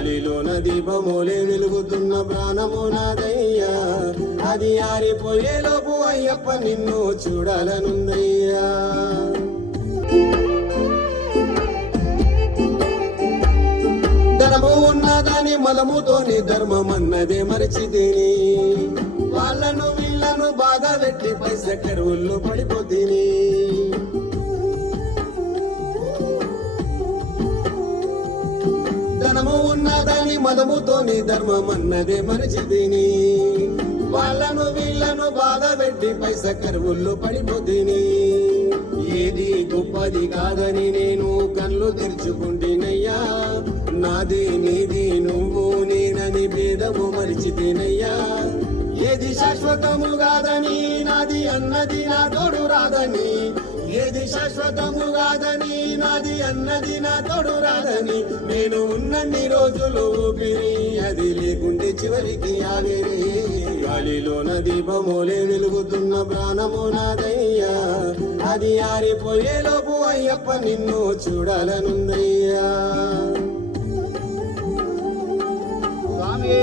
గాలిలోన దీపమోలే వెలుగుతున్న ప్రాణము నాదయ్యా అది ఆరిపోయేలోపు అయ్యప్ప నిన్ను చూడాలనుందయ్యా ధనము ఉన్నదని మలముతోని ధర్మం అన్నదే మరచితిని వాళ్ళను వీళ్ళను బాధ పెట్టి పైస కరువుల్లో పడిపోతిని ధనము ఉన్నదని మదముతోని ధర్మం అన్నదే మరచితిని వాళ్ళను వీళ్ళను బాధ పెట్టి పైస కరువుల్లో పడిపోతిని ఏది గొప్పది కాదని నేను కళ్ళు తెరుచుకుంటేనయ్యా నాది నీది నువ్వు నేనని భేదము మరిచితేనయ్యా ఏది శాశ్వతము కాదని నాది అన్నది నా తోడు రాదని ఏది శాశ్వతము కాదని నాది అన్నది నా తోడు రాదని నేను ఉన్నన్ని రోజులు ఊపిరి అది లేకుంటే చివరికి ఆవిరి గాలిలోన దీపమోలే వెలుగుతున్న ప్రాణము నాదయ్యా అది ఆరిపోయేలోపు అయ్యప్ప నిన్ను చూడాలనుందయ్యా స్వామి